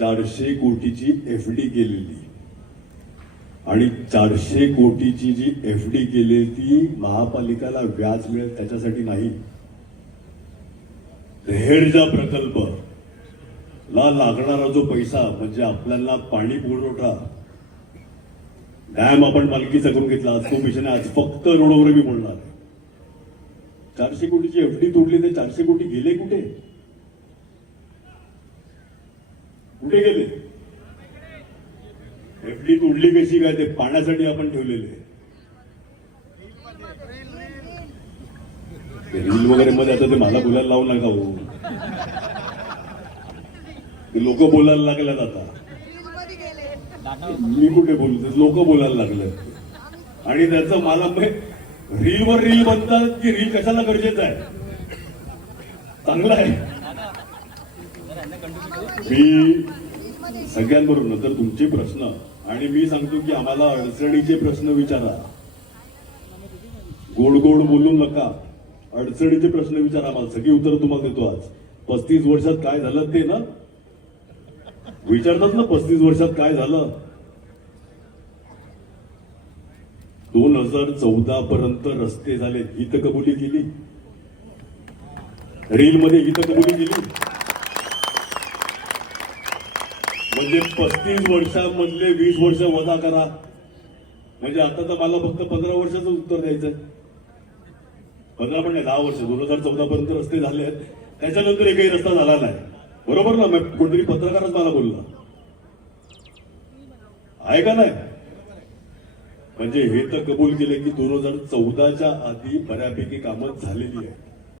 चारशे कोटीची F D केलेली. आणि चारशे कोटीची जी एफ डी केली ती महापालिकाला व्याज मिळेल त्याच्यासाठी नाही. हेडचा प्रकल्प. ला लागणारा जो पैसा म्हणजे आपल्याला पाणी पुरवठा. डॅम आपण मालकीचा करून घेतला आज तो विषय आज फक्त रोडवर मी बोलणार चारशे कोटीची एफ डी तोडली ते चारशे कोटी गेले कुठे? कुठे गेले? एफडी तुडली कशी काय? ते पाण्यासाठी आपण ठेवलेले. रील वगैरे मध्ये आता ते मला बोलायला लावू नका हो. लोक बोलायला लागल्यात आता. मी कुठे बोलतो लोक बोलायला लागले आणि त्याचं मला रील वर रील बनतात की रील कशाला गरजेचं आहे? चांगलं आहे. मी सगळ्यांबरोबर नंतर तुमचे प्रश्न आणि मी सांगतो की आम्हाला अडचणीचे प्रश्न विचारा. गोड गोड बोलू नका. अडचणीचे प्रश्न विचारा आम्हाला. सगळी उत्तर तुम्हाला देतो आज. पस्तीस वर्षात काय झालं ते ना? विचारतात ना पस्तीस वर्षात काय झालं? दोन हजार चौदा पर्यंत रस्ते झाले. ही कबुली केली. रील मध्ये ही कबुली केली. म्हणजे पस्तीस वर्षांमधले वीस वर्ष वजा करा. म्हणजे आता तर मला फक्त पंधरा वर्षाचं उत्तर द्यायचं पंधरा पण नाही दहा वर्ष दोन हजार चौदा पर्यंत रस्ते झाले. आहेत त्याच्यानंतर एकही रस्ता झाला नाही. बरोबर ना? मग कोणतरी पत्रकारच मला बोलला. आहे का नाही? म्हणजे हे तर कबूल केले की दोन हजार चौदाच्या आधी बऱ्यापैकी कामं झालेली आहेत.